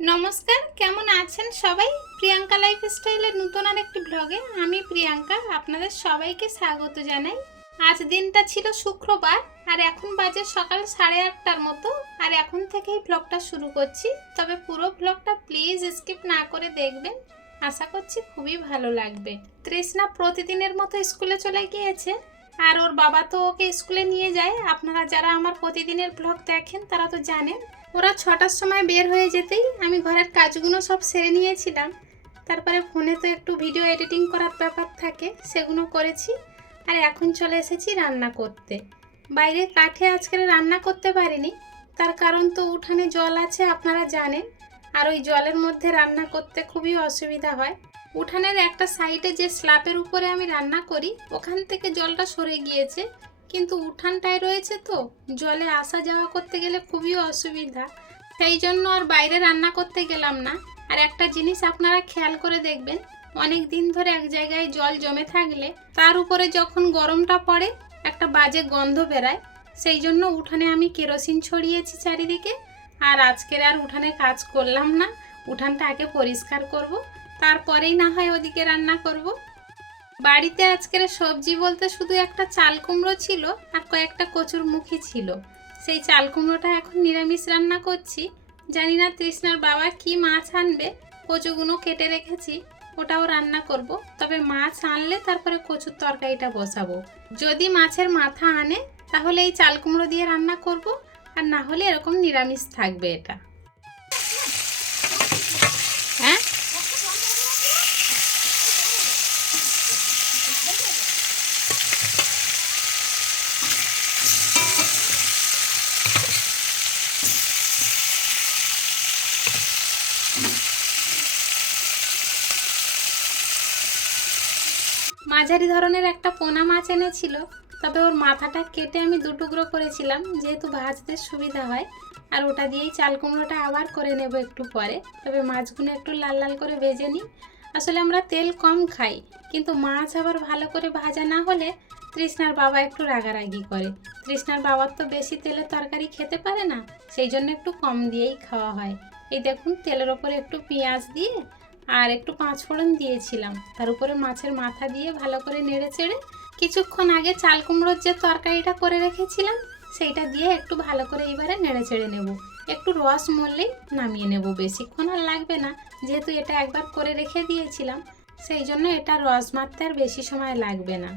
নমস্কার, কেমন আছেন সবাই? প্রিয়াঙ্কা লাইফ স্টাইলের নতুন আর একটি ব্লগে আমি প্রিয়াঙ্কা আপনাদের সবাইকে স্বাগত জানাই। আজ দিনটা ছিল শুক্রবার আর এখন বাজে সকাল সাড়ে আটটার মতো আর এখন থেকেই ব্লগটা শুরু করছি। তবে পুরো ব্লগটা প্লিজ স্কিপ না করে দেখবেন। আশা করছি খুবই ভালো লাগবে। তৃষ্ণা প্রতিদিনের মতো স্কুলে চলে গিয়েছে আর ওর বাবা তো ওকে স্কুলে নিয়ে যায়। আপনারা যারা আমার প্রতিদিনের ব্লগ দেখেন তারা তো জানেন ওরা ছটার সময় বের হয়ে যেতেই আমি ঘরের কাজগুলো সব সেরে নিয়েছিলাম। তারপরে ফোনে তো একটু ভিডিও এডিটিং করার ব্যাপার থাকে, সেগুলো করেছি। আর এখন চলে এসেছি রান্না করতে। বাইরে কাঠে আজকের রান্না করতে পারিনি, তার কারণ তো উঠানে জল আছে আপনারা জানেন। আর ওই জলের মধ্যে রান্না করতে খুবই অসুবিধা হয়। উঠানের একটা সাইডে যে স্ল্যাপের উপরে আমি রান্না করি, ওখান থেকে জলটা সরে গিয়েছে। কিন্তু উঠানটায় রয়েছে তো, জলে আসা যাওয়া করতে গেলে খুবই অসুবিধা। সেই জন্য আর বাইরে রান্না করতে গেলাম না। আর একটা জিনিস আপনারা খেয়াল করে দেখবেন, অনেক দিন ধরে এক জায়গায় জল জমে থাকলে তার উপরে যখন গরমটা পড়ে, একটা বাজে গন্ধ বেরায়। সেই জন্য উঠানে আমি কেরোসিন ছড়িয়েছি চারিদিকে। আর আজকের আর উঠানে কাজ করলাম না। উঠানটা আগে পরিষ্কার করব, তারপরেই না হয় ওদিকে রান্না করব। বাড়িতে আজকের সবজি বলতে শুধু একটা চাল কুমড়ো ছিল আর কয়েকটা কচুর মুখী ছিল। সেই চাল কুমড়োটা এখন নিরামিষ রান্না করছি। জানি না তৃষ্ণার বাবা কি মাছ আনবে, কচুগুলো কেটে রেখেছি, ওটাও রান্না করব। তবে মাছ আনলে তারপরে কচুর তরকারিটা বসাবো। যদি মাছের মাথা আনে, তাহলে এই চাল কুমড়ো দিয়ে রান্না করব, আর না হলে এরকম নিরামিষ থাকবে এটা হ্যাঁ মাঝারি ধরনের একটা পোনা মাছ এনেছিল, তবে ওর মাথাটা কেটে আমি দু টুকরো করেছিলাম, যেহেতু ভাজতে সুবিধা হয়। আর ওটা দিয়েই চাল কুমড়োটা আবার করে নেব একটু পরে। তবে মাছগুলো একটু লাল লাল করে ভেজে নিই। আসলে আমরা তেল কম খাই, কিন্তু মাছ আবার ভালো করে ভাজা না হলে তৃষ্ণার বাবা একটু রাগারাগি করে। তৃষ্ণার বাবার তো বেশি তেলের তরকারি খেতে পারে না, সেই জন্য একটু কম দিয়েই খাওয়া হয়। এই দেখুন, তেলের ওপরে একটু পেঁয়াজ দিয়ে আর একটু পাঁচ ফোড়ন দিয়েছিলাম। তার উপরে মাছের মাথা দিয়ে ভালো করে নেড়ে চেড়ে কিছুক্ষণ আগে চাল কুমড়োর যে তরকারিটা করে রেখেছিলাম, সেইটা দিয়ে একটু ভালো করে এবারে নেড়ে চেড়ে নেব। একটু রস মরলেই নামিয়ে নেব। বেশিক্ষণ আর লাগবে না, যেহেতু এটা একবার করে রেখে দিয়েছিলাম, সেই জন্য এটা রস মারতে আর বেশি সময় লাগবে না।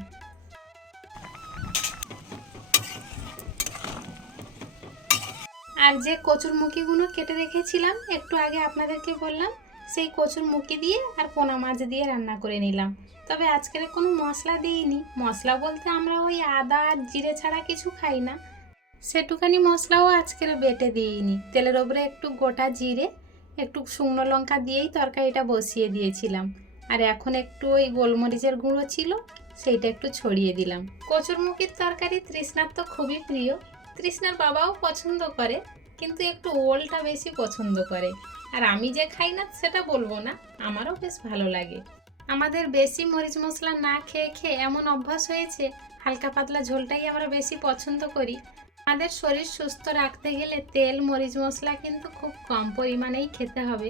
আর যে কচুর মুখিগুলো কেটে রেখেছিলাম, একটু আগে আপনাদেরকে বললাম সেই কচুর মুখি দিয়ে আর পোনা মাছ দিয়ে রান্না করে নিলাম। তবে আজকের কোনো মশলা দিইনি। মশলা বলতে আমরা ওই আদা আর জিরে ছাড়া কিছু খাই না। সেটুখানি মশলাও আজকের বেটে দিইনি। তেলের ওপরে একটু গোটা জিরে, একটু শুকনো লঙ্কা দিয়েই তরকারিটা বসিয়ে দিয়েছিলাম। আর এখন একটু ওই গোলমরিচের গুঁড়ো ছিল, সেইটা একটু ছড়িয়ে দিলাম। কচুর মুখির তরকারি তৃষ্ণার তো খুবই প্রিয়। তৃষ্ণার বাবাও পছন্দ করে, কিন্তু একটু ওলটা বেশি পছন্দ করে। আর আমি যে খাই না সেটা বলব না, আমারও বেশ ভালো লাগে। আমাদের বেশি মরিচ মশলা না খেয়ে খেয়ে এমন অভ্যাস হয়েছে, হালকা পাতলা ঝোলটাই আমরা বেশি পছন্দ করি। আমাদের শরীর সুস্থ রাখতে গেলে তেল, মরিচ মশলা কিন্তু খুব কম পরিমাণেই খেতে হবে।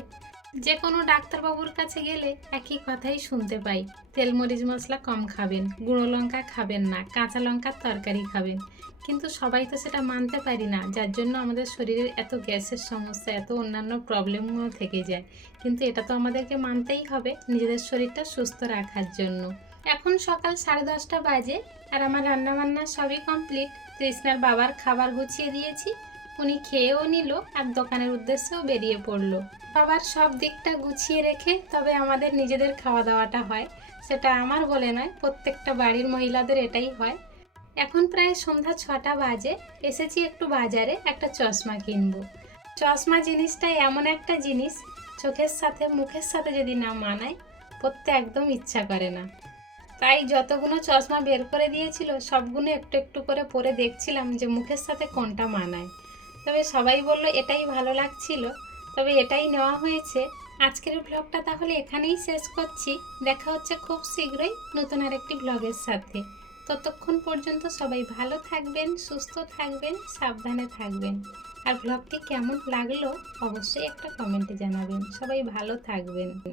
যে কোনো ডাক্তারবাবুর কাছে গেলে একই কথাই শুনতে পাই। তেল মরিচ মশলা কম খাবেন, গুঁড়ো লঙ্কা খাবেন না, কাঁচা লঙ্কার তরকারি খাবেন। কিন্তু সবাই তো সেটা মানতে পারি না, যার জন্য আমাদের শরীরের এত গ্যাসের সমস্যা, এত অন্যান্য প্রবলেমও থেকে যায়। কিন্তু এটা তো আমাদেরকে মানতেই হবে নিজেদের শরীরটা সুস্থ রাখার জন্য। এখন সকাল সাড়ে দশটা বাজে আর আমার রান্নাবান্না সবই কমপ্লিট তৃষ্ণার বাবার খাবার গুছিয়ে দিয়েছি। উনি খেয়েও নিল আর দোকানের উদ্দেশ্যেও বেরিয়ে পড়ল। বাবার সব দিকটা গুছিয়ে রেখে তবে আমাদের নিজেদের খাওয়া দাওয়াটা হয়, সেটা আমার বলে নয়, প্রত্যেকটা বাড়ির মহিলাদের এটাই হয়। এখন প্রায় সন্ধ্যা ছটা বাজে, এসেছি একটু বাজারে একটা চশমা কিনবো। চশমা জিনিসটা এমন একটা জিনিস, চোখের সাথে, মুখের সাথে যদি না মানায়, পরতে একদম ইচ্ছা করে না। তাই যতগুলো চশমা বের করে দিয়েছিল, সবগুলো একটু একটু করে পরে দেখছিলাম যে মুখের সাথে কোনটা মানায়। তবে সবাই বলল, এটাই ভালো লাগছিল। তবে এটাই নেওয়া হয়েছে। আজকের ব্লগটা তাহলে এখানেই শেষ করছি। দেখা হচ্ছে খুব শীঘ্রই নতুন আরেকটি ব্লগের সাথে। ততক্ষণ পর্যন্ত সবাই ভালো থাকবেন, সুস্থ থাকবেন, সাবধানে থাকবেন। আর ব্লগটি কেমন লাগল অবশ্যই একটা কমেন্টে জানাবেন। সবাই ভালো থাকবেন।